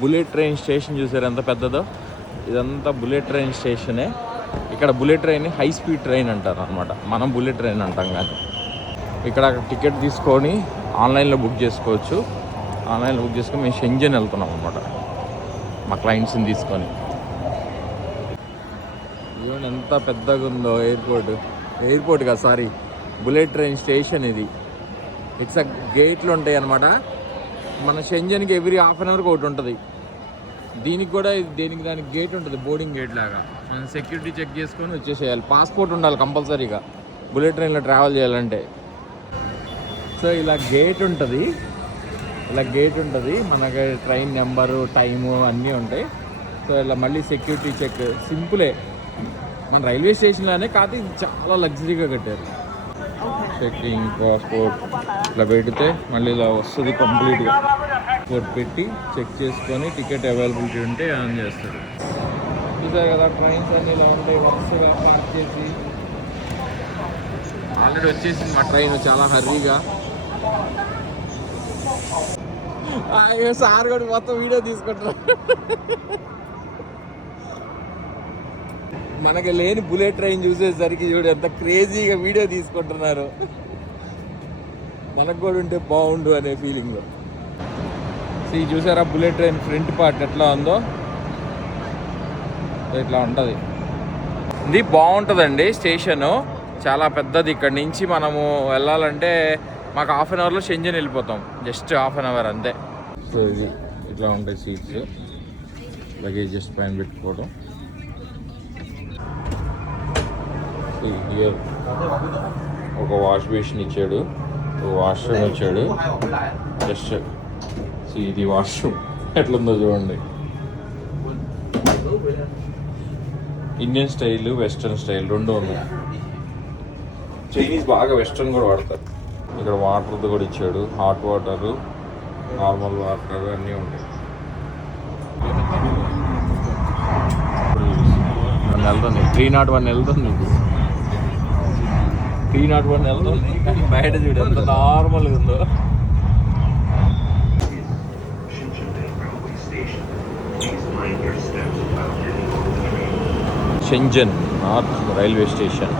Bullet train station చూసారు ఎంత పెద్దదో. ఇదంతా బుల్లెట్ ట్రైన్ స్టేషనే. ఇక్కడ bullet train high speed train అంటారు అనమాట. మనం బుల్లెట్ ట్రైన్ అంటాం. కానీ ఇక్కడ టికెట్ తీసుకొని ఆన్లైన్లో బుక్ చేసుకోవచ్చు. ఆన్లైన్లో బుక్ చేసుకొని మేము షెంజన్ వెళ్తున్నాం అనమాట మా క్లయింట్స్ని తీసుకొని. ఇవన్నీ ఎంత పెద్దగా ఉందో ఎయిర్పోర్ట్ కాదు, సారీ, బుల్లెట్ ట్రైన్ స్టేషన్ ఇది. ఇట్స్ గేట్లు ఉంటాయి అనమాట. మన షెంజన్కి ఎవ్రీ హాఫ్ అన్ అవర్కి ఒకటి ఉంటుంది. దీనికి కూడా దానికి గేట్ ఉంటుంది, బోర్డింగ్ గేట్ లాగా. మనం సెక్యూరిటీ చెక్ చేసుకొని వచ్చేసేయాలి. పాస్పోర్ట్ ఉండాలి కంపల్సరీగా బుల్లెట్ ట్రైన్లో ట్రావెల్ చేయాలంటే. సో ఇలా గేట్ ఉంటుంది, మనకి ట్రైన్ నెంబరు, టైము అన్నీ ఉంటాయి. సో ఇలా మళ్ళీ సెక్యూరిటీ చెక్ సింపులే, మన రైల్వే స్టేషన్లోనే. కాకపోతే ఇది చాలా లగ్జరీగా కట్టారు. చెక్కింగ్ పాస్పోర్ట్ ఇట్లా పెడితే మళ్ళీ ఇలా వస్తుంది కంప్లీట్గా. పాస్పోర్ట్ పెట్టి చెక్ చేసుకొని టికెట్ అవైలబిలిటీ ఉంటే ఆన్ చేస్తారు. చూసారు కదా ట్రైన్స్ అన్నీ ఇలా ఉంటాయి, వరుసగా పార్క్ చేసి. ఆల్రెడీ వచ్చేసింది మా ట్రైన్ చాలా హర్రీగా. సార్ కూడా మొత్తం వీడియో తీసుకుంటారు. మనకి లేని బుల్లెట్ ట్రైన్ చూసేసరికి చూడు ఎంత క్రేజీగా వీడియో తీసుకుంటున్నారు. మనకు కూడా ఉంటే బాగుండు అనే ఫీలింగ్లో. చూసారా బుల్లెట్ ట్రైన్ ఫ్రంట్ పార్ట్ ఎట్లా ఉందో, ఇట్లా ఉంటుంది. ఇది బాగుంటుందండి స్టేషను, చాలా పెద్దది. ఇక్కడ నుంచి మనము వెళ్ళాలంటే మాకు హాఫ్ అన్ అవర్లో షెంజన్ వెళ్ళిపోతాం, జస్ట్ హాఫ్ అన్ అవర్ అంతే. సో ఇది ఇట్లా ఉంటాయి సీట్స్, లగేజెస్ పైన పెట్టుకోవడం. హియర్ ఒక వాష్ బేసిన్ ఇచ్చాడు, ఒక వాష్రూమ్ ఇచ్చాడు. జస్ట్ ఇది వాష్రూమ్ ఎట్లుందో చూడండి. ఇండియన్ స్టైల్, వెస్ట్రన్ స్టైల్ రెండు ఉన్నాయి. చైనీస్ బాగా వెస్ట్రన్ కూడా వాడతారు. ఇక్కడ వాటర్ది కూడా ఇచ్చాడు, హాట్ వాటరు, నార్మల్ వాటర్ అన్నీ ఉంటాయి. వెళ్తుంది 301 వెళ్తుంది, 301 వెళ్తుంది. కానీ బయట చూడు ఎంత నార్మల్గా ఉందో. Schengen north railway station.